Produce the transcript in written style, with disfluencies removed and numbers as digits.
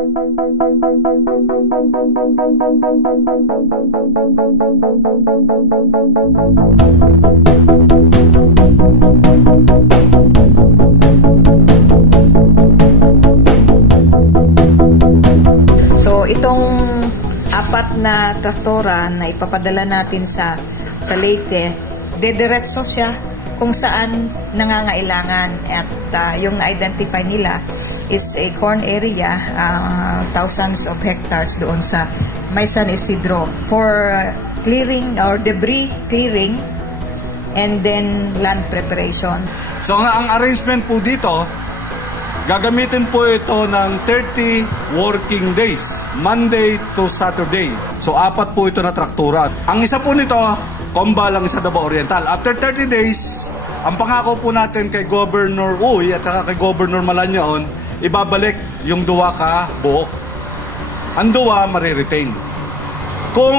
So itong apat na traktora na ipapadala natin sa Leyte, dediretso siya kung saan nangangailangan, at yung na-identify nila is a corn area, thousands of hectares doon sa May San Isidro for clearing or debris clearing and then land preparation. So ang arrangement po dito, gagamitin po ito ng 30 working days, Monday to Saturday. So 4 po ito na traktura. Ang isa po nito, Combal, ang isa Davao Oriental. After 30 days, ang pangako po natin kay Governor Uy at saka kay Governor Malanyaon, ibabalik yung duwa ka buok. Ang duwa, mariretain.